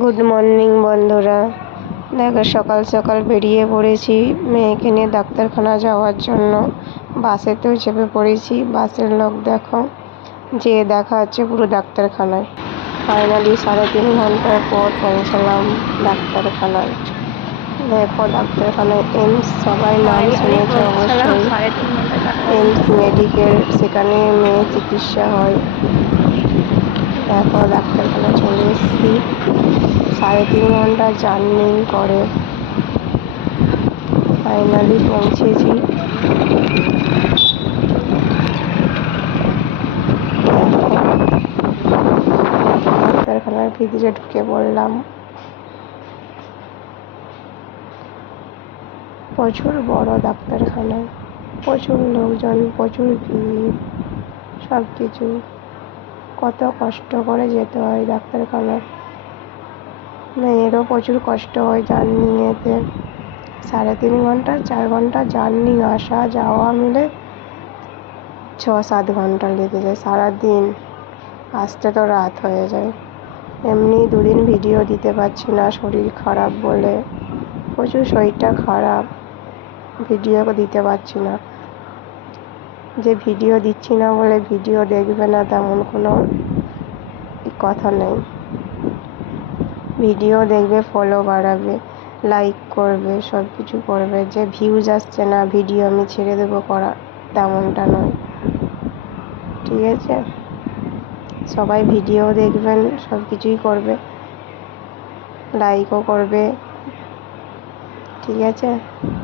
Good morning বন্ধুরা। দেখো সকাল সকাল বেরিয়ে পড়েছি মেয়েকে নিয়ে ডাক্তারখানা যাওয়ার জন্য। বাসেতেও চেপে পড়েছি। বাসের লোক দেখো যে দেখা হচ্ছে পুরো ডাক্তারখানায়। ফাইনালি 3.5 ঘন্টার পর পৌঁছালাম ডাক্তারখানায়। দেখো ডাক্তারখানায় এমস, সবাই নাম শুনেছে অবশ্যই। এমস মেডিকেল, সেখানে মেয়ে চিকিৎসা হয়। দেখো ডাক্তারখানায় চলে এসেছি। 3.5 ঘন্টা জার্নি করে ফাইনালি পৌঁছেছি। ডাক্তারখানার ভিতরে ঢুকে পড়লাম। প্রচুর বড় ডাক্তারখানা, প্রচুর লোকজন, প্রচুর ভিড়, সব কিছু। কত কষ্ট করে যেতে হয় ডাক্তারখানায়। মেয়েরও প্রচুর কষ্ট হয় জার্নিতে। 3.5 ঘন্টা 4 ঘন্টা জার্নি, আসা যাওয়া মিলে 6-7 ঘন্টা লেগে যায় সারাদিন। আসতে তো রাত হয়ে যায়। এমনি 2 দিন ভিডিও দিতে পারছি না, শরীর খারাপ বলে। প্রচুর শরীরটা খারাপ, ভিডিও দিতে পারছি না। যে ভিডিও দিচ্ছি না বলে ভিডিও দেখবে না তেমন কোনো কথা নেই। ভিডিও দেখবে, ফলো বাড়াবে, লাইক করবে, সব কিছু করবে। যে ভিউজ আসছে না ভিডিও আমি ছেড়ে দেবো করা, তেমনটা নয়। ঠিক আছে, সবাই ভিডিও দেখবেন, সব কিছুই করবে, লাইকও করবে। ঠিক আছে।